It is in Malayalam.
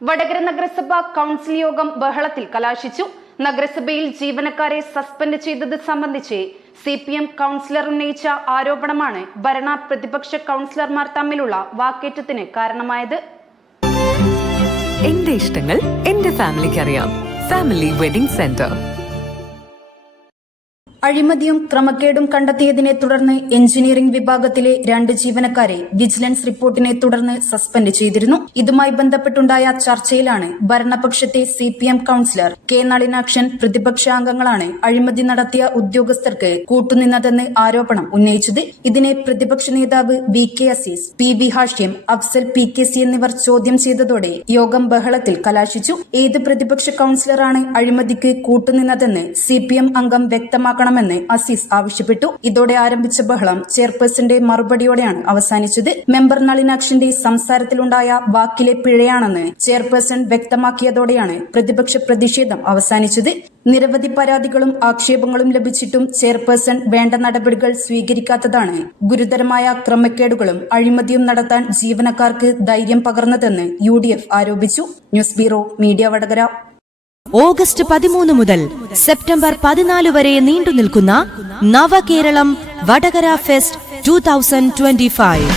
വടകര നഗരസഭ കൗൺസിൽ യോഗം ബഹളത്തിൽ കലാശിച്ചു. നഗരസഭയിൽ ജീവനക്കാരെ സസ്പെൻഡ് ചെയ്തത് സംബന്ധിച്ച് സി പി എം കൗൺസിലർ ഉന്നയിച്ച ആരോപണമാണ് ഭരണ പ്രതിപക്ഷ കൗൺസിലർമാർ തമ്മിലുള്ള വാക്കേറ്റത്തിന് കാരണമായത്. എന്റെ ഇഷ്ടങ്ങൾ എന്റെ ഫാമിലിക്ക് അറിയാം. ഫാമിലി വെഡിംഗ് സെന്റർ അഴിമതിയും ക്രമക്കേടും കണ്ടെത്തിയതിനെ തുടർന്ന് എഞ്ചിനീയറിംഗ് വിഭാഗത്തിലെ രണ്ട് ജീവനക്കാരെ വിജിലൻസ് റിപ്പോർട്ടിനെ തുടർന്ന് സസ്പെൻഡ് ചെയ്തിരുന്നു. ഇതുമായി ബന്ധപ്പെട്ടുണ്ടായ ചർച്ചയിലാണ് ഭരണപക്ഷത്തെ C P M councillor K Nalinakshan പ്രതിപക്ഷാംഗങ്ങളാണ് അഴിമതി നടത്തിയ ഉദ്യോഗസ്ഥർക്ക് കൂട്ടുനിന്നതെന്ന് ആരോപണം ഉന്നയിച്ചത്. ഇതിനെ പ്രതിപക്ഷ നേതാവ് V K Azeez P V Hashim Afsal P K C എന്നിവർ ചോദ്യം ചെയ്തതോടെ യോഗം ബഹളത്തിൽ കലാശിച്ചു. ഏത് പ്രതിപക്ഷ കൌൺസിലറാണ് അഴിമതിക്ക് കൂട്ടുനിന്നതെന്ന് സി പി എം അംഗം വ്യക്തമാക്കണമെന്ന് അസീസ് ആവശ്യപ്പെട്ടു. ഇതോടെ ആരംഭിച്ച ബഹളം ചെയർപേഴ്സന്റെ മറുപടിയോടെയാണ് അവസാനിച്ചത്. മെമ്പർ നളിനാക്ഷന്റെ സംസാരത്തിലുണ്ടായ വാക്കിലെ പിഴയാണെന്ന് ചെയർപേഴ്സൺ വ്യക്തമാക്കിയതോടെയാണ് പ്രതിപക്ഷ പ്രതിഷേധം അവസാനിച്ചത്. നിരവധി പരാതികളും ആക്ഷേപങ്ങളും ലഭിച്ചിട്ടും ചെയർപേഴ്സൺ വേണ്ട നടപടികൾ സ്വീകരിക്കാത്തതാണ് ഗുരുതരമായ ക്രമക്കേടുകളും അഴിമതിയും നടത്താൻ ജീവനക്കാർക്ക് ധൈര്യം പകർന്നതെന്ന് യു ആരോപിച്ചു. News bureau media Vadakara. August പതിമൂന്ന് മുതൽ സെപ്റ്റംബർ പതിനാല് വരെ നീണ്ടു നിൽക്കുന്ന Navakeralam Vadakara fest two thousand twenty five.